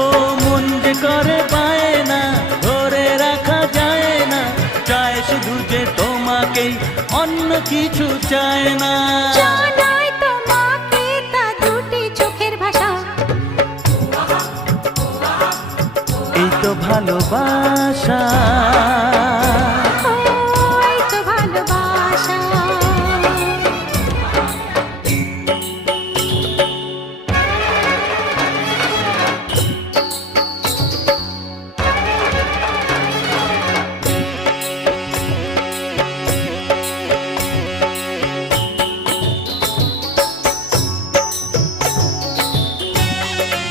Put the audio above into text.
ও মন যে করে বায়না ধরে রাখা যায় না, চায় শুধু যে তোমাকেই, অন্য কিছু চায় না। জানাই তোমাকে তা দুটি চোখের ভাষা, এই তো ভালোবাসা।